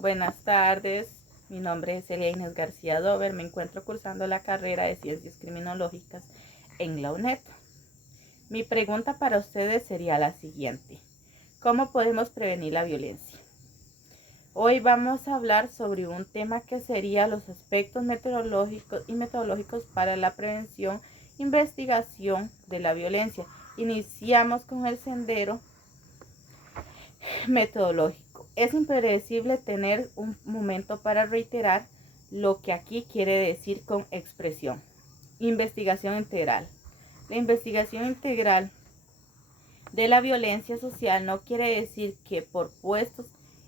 Buenas tardes, mi nombre es Celia Inés García Dover, me encuentro cursando la carrera de Ciencias Criminológicas en la UNED. Mi pregunta para ustedes sería la siguiente: ¿cómo podemos prevenir la violencia? Hoy vamos a hablar sobre un tema que sería los aspectos metodológicos para la prevención e investigación de la violencia. Iniciamos con el sendero metodológico. Es imprescindible tener un momento para reiterar lo que aquí quiere decir con expresión. Investigación integral. La investigación integral de la violencia social no quiere decir que por puestos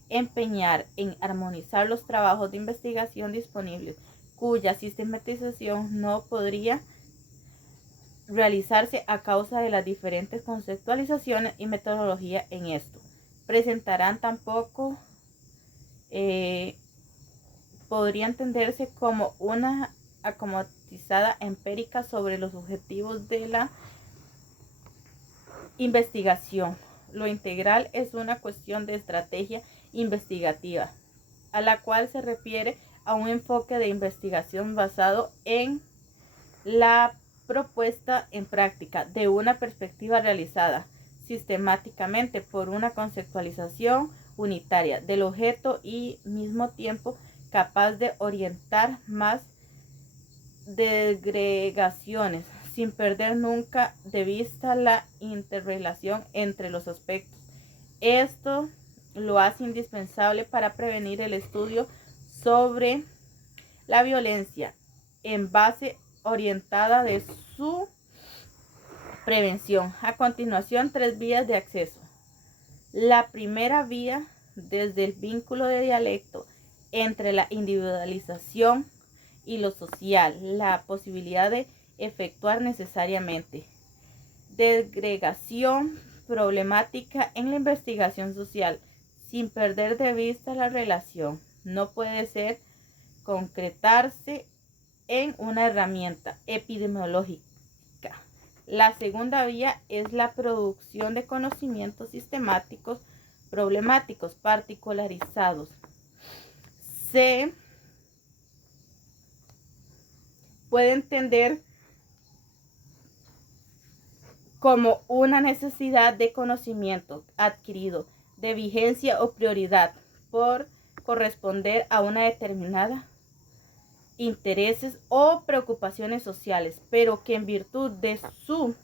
empeñar en armonizar los trabajos de investigación disponibles, cuya sistematización no podría realizarse a causa de las diferentes conceptualizaciones y metodología en esto. Presentarán tampoco podría entenderse como una acomodizada empírica sobre los objetivos de la investigación. Lo integral es una cuestión de estrategia investigativa, a la cual se refiere a un enfoque de investigación basado en la propuesta en práctica de una perspectiva realizada sistemáticamente por una conceptualización unitaria del objeto y mismo tiempo capaz de orientar más segregaciones sin perder nunca de vista la interrelación entre los aspectos. Esto lo hace indispensable para prevenir el estudio sobre la violencia en base orientada de su prevención. A continuación, 3 vías de acceso. La primera vía, desde el vínculo de dialecto entre la individualización y lo social, la posibilidad de efectuar necesariamente segregación problemática en la investigación social, sin perder de vista la relación. No puede ser concretarse en una herramienta epidemiológica. La segunda vía es la producción de conocimientos sistemáticos problemáticos particularizados. Se puede entender como una necesidad de conocimiento adquirido de vigencia o prioridad por corresponder a una determinada intereses o preocupaciones sociales, pero que en virtud de su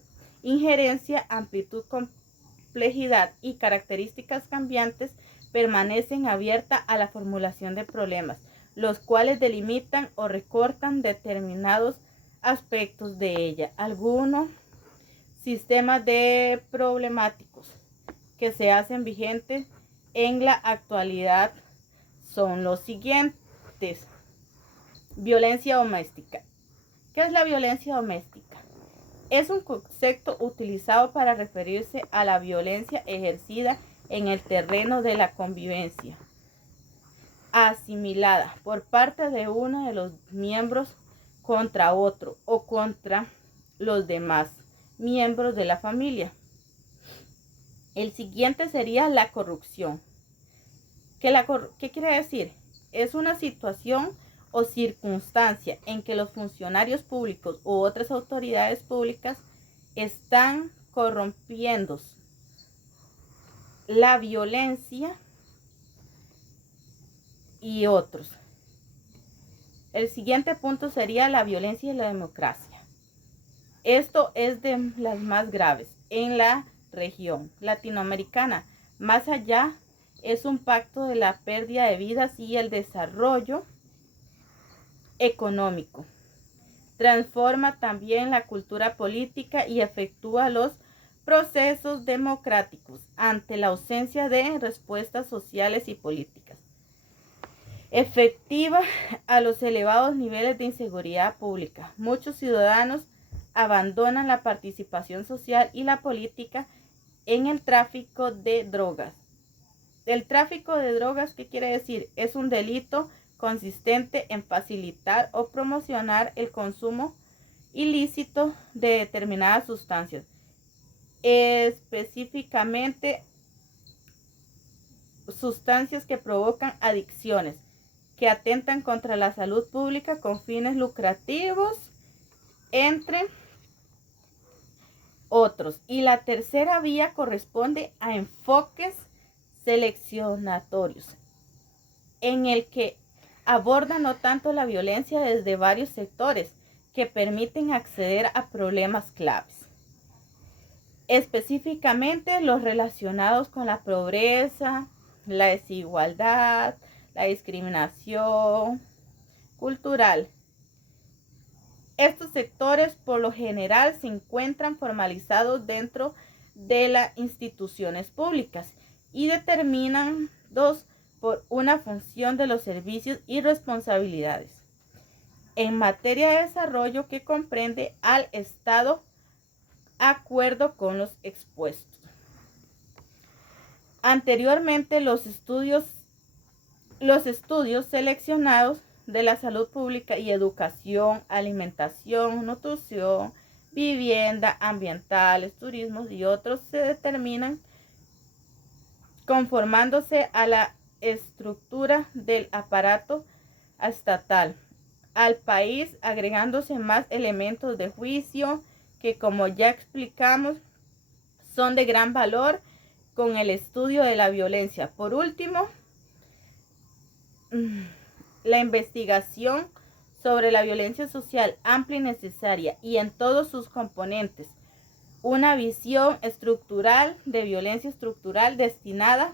injerencia, amplitud, complejidad y características cambiantes permanecen abiertas a la formulación de problemas, los cuales delimitan o recortan determinados aspectos de ella. Algunos sistemas de problemáticos que se hacen vigentes en la actualidad son los siguientes. Violencia doméstica. ¿Qué es la violencia doméstica? Es un concepto utilizado para referirse a la violencia ejercida en el terreno de la convivencia, asimilada por parte de uno de los miembros contra otro o contra los demás miembros de la familia. El siguiente sería la corrupción. ¿Qué quiere decir? Es una situación o circunstancia en que los funcionarios públicos u otras autoridades públicas están corrompiendo la violencia y otros. El siguiente punto sería la violencia y la democracia. Esto es de las más graves en la región latinoamericana. Más allá, es un pacto de la pérdida de vidas y el desarrollo económico. Transforma también la cultura política y efectúa los procesos democráticos ante la ausencia de respuestas sociales y políticas efectiva a los elevados niveles de inseguridad pública. Muchos ciudadanos abandonan la participación social y la política en el tráfico de drogas. El tráfico de drogas, ¿qué quiere decir? Es un delito consistente en facilitar o promocionar el consumo ilícito de determinadas sustancias, específicamente sustancias que provocan adicciones, que atentan contra la salud pública con fines lucrativos, entre otros. Y la tercera vía corresponde a enfoques seleccionatorios, en el que aborda no tanto la violencia desde varios sectores que permiten acceder a problemas claves, específicamente los relacionados con la pobreza, la desigualdad, la discriminación cultural. Estos sectores por lo general se encuentran formalizados dentro de las instituciones públicas y determinan por una función de los servicios y responsabilidades en materia de desarrollo que comprende al Estado, acuerdo con los expuestos. Anteriormente, los estudios seleccionados de la salud pública y educación, alimentación, nutrición, vivienda, ambientales, turismo y otros se determinan conformándose a la estructura del aparato estatal al país, agregándose más elementos de juicio que, como ya explicamos, son de gran valor con el estudio de la violencia. Por último, la investigación sobre la violencia social amplia y necesaria y en todos sus componentes. Una visión estructural de violencia estructural destinada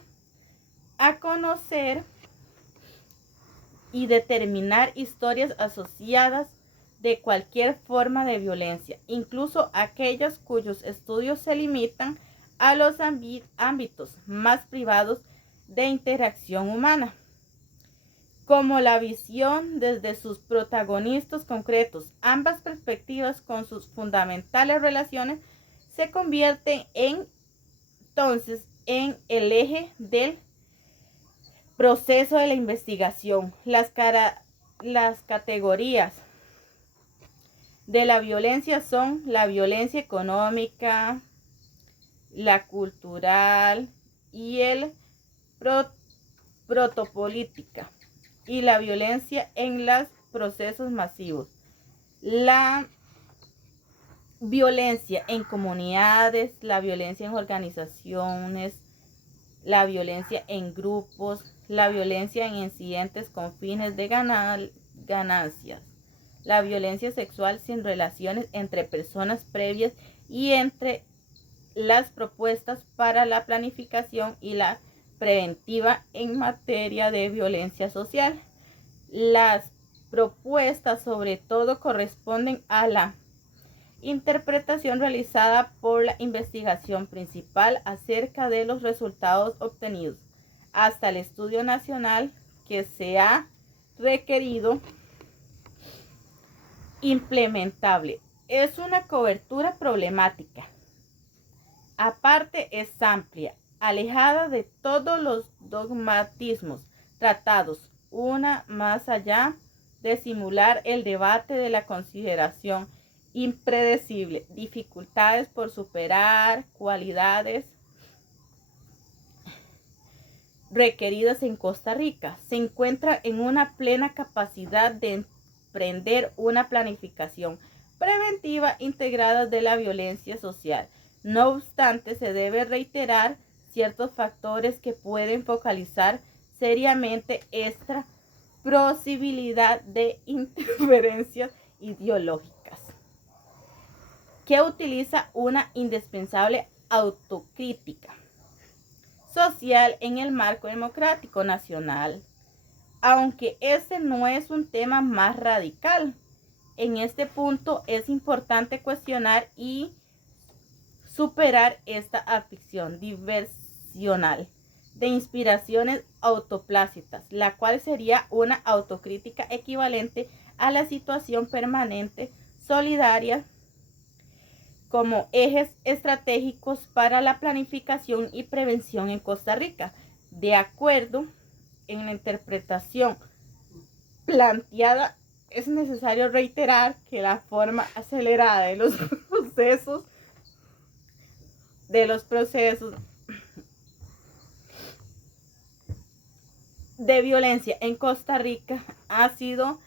a conocer y determinar historias asociadas de cualquier forma de violencia, incluso aquellas cuyos estudios se limitan a los ámbitos más privados de interacción humana, como la visión desde sus protagonistas concretos. Ambas perspectivas con sus fundamentales relaciones se convierten entonces en el eje del proceso de la investigación. Las categorías de la violencia son la violencia económica, la cultural y el protopolítica, y la violencia en los procesos masivos. La violencia en comunidades, la violencia en organizaciones, la violencia en grupos, la violencia en incidentes con fines de ganancias, la violencia sexual sin relaciones entre personas previas y entre las propuestas para la planificación y la preventiva en materia de violencia social. Las propuestas sobre todo corresponden a la interpretación realizada por la investigación principal acerca de los resultados obtenidos, hasta el estudio nacional que se ha requerido implementable. Es una cobertura problemática. Aparte, es amplia, alejada de todos los dogmatismos tratados, una más allá de simular el debate de la consideración impredecible, dificultades por superar, cualidades requeridas en Costa Rica. Se encuentra en una plena capacidad de emprender una planificación preventiva integrada de la violencia social. No obstante, se debe reiterar ciertos factores que pueden focalizar seriamente esta posibilidad de interferencias ideológicas, que utiliza una indispensable autocrítica social en el marco democrático nacional, aunque este no es un tema más radical. En este punto es importante cuestionar y superar esta afición diversional de inspiraciones autoplácitas, la cual sería una autocrítica equivalente a la situación permanente solidaria como ejes estratégicos para la planificación y prevención en Costa Rica. De acuerdo en la interpretación planteada, es necesario reiterar que la forma acelerada de los procesos de violencia en Costa Rica ha sido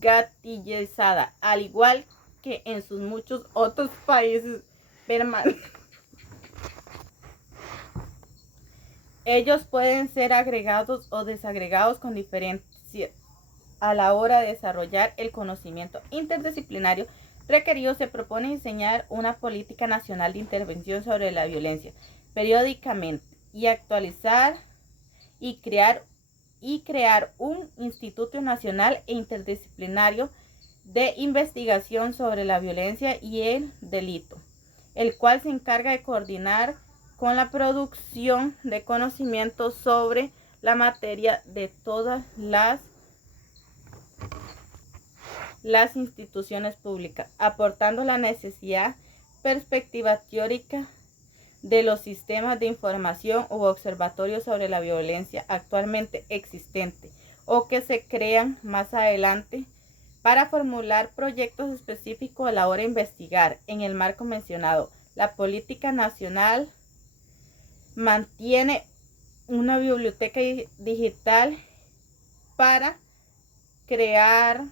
gatillizada, al igual que en sus muchos otros países hermanos. Ellos pueden ser agregados o desagregados con diferencia a la hora de desarrollar el conocimiento interdisciplinario requerido. Se propone diseñar una política nacional de intervención sobre la violencia periódicamente y actualizar y crear un Instituto Nacional e Interdisciplinario de Investigación sobre la Violencia y el Delito, el cual se encarga de coordinar con la producción de conocimiento sobre la materia de todas las instituciones públicas, aportando la necesidad perspectiva teórica de los sistemas de información u observatorios sobre la violencia actualmente existentes o que se crean más adelante para formular proyectos específicos a la hora de investigar. En el marco mencionado, la política nacional mantiene una biblioteca digital para crear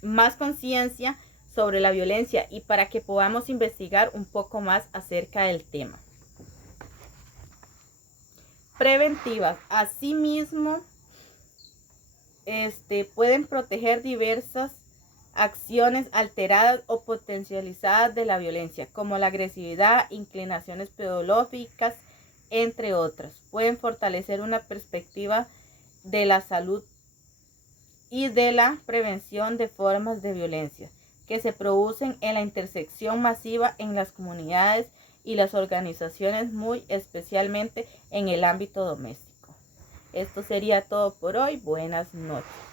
más conciencia sobre la violencia y para que podamos investigar un poco más acerca del tema. Preventivas. Asimismo, pueden proteger diversas acciones alteradas o potencializadas de la violencia, como la agresividad, inclinaciones pedagógicas, entre otras. Pueden fortalecer una perspectiva de la salud y de la prevención de formas de violencia que se producen en la intersección masiva en las comunidades y las organizaciones, muy especialmente en el ámbito doméstico. Esto sería todo por hoy. Buenas noches.